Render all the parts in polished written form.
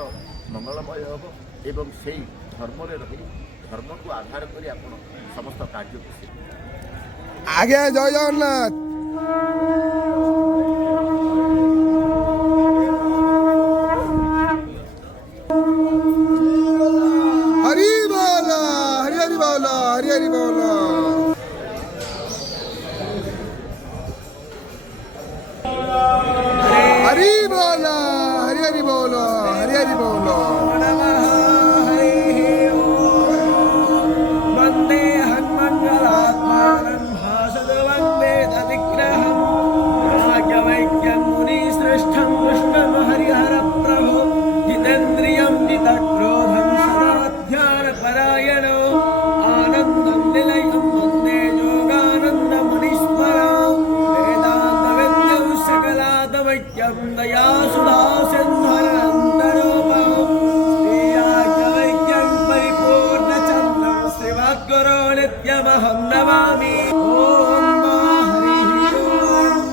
आपणकर मंगलमय हम एवं से धर्म रही धर्म को आधार कर समस्त कार्य आगे जय जगन्नाथ। हरि बोला हरि हरि बोला हरि हरि बोला। हरि बोला हरि हरि बोला हरि हरि बोला। नित्यमहं नमामि। ओम हरिः ओम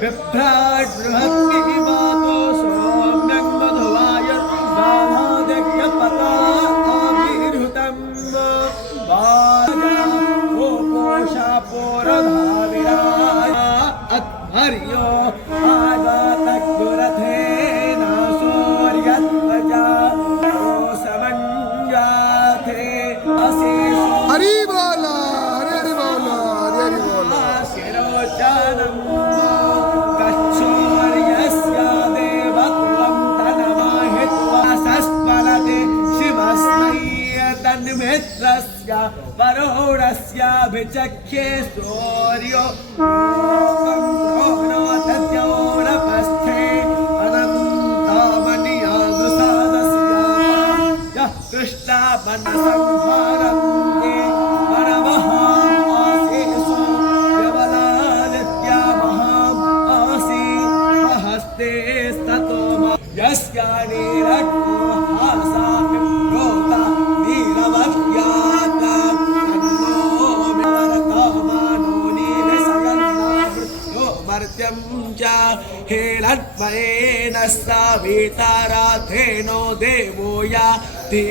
बिभ्राट् बृहद्गिरिमातो सौम्यं मधुवाय गाभादज्ञपताभिर्हुतं वाजा गोपोषापोरधाविराय अध्वर्यो आगातकुरथेन सूर्यध्वजा समञ्जाते अशेष। हरि बोला हरि हरि बोला हरि हरि बोला। शिरोचानं कच्छोर्यस्य देवत्वं तन्महित्वा सस्मरते शिवस्मै तन्मित्रस्य वरुणस्याभिचख्ये सूर्यो द्रोणोदद्योरपस्थे अनन्तामनियादृसादस्य कृष्णामनसंहारम् हेलत्मयेन साविताराथेनो देवो याति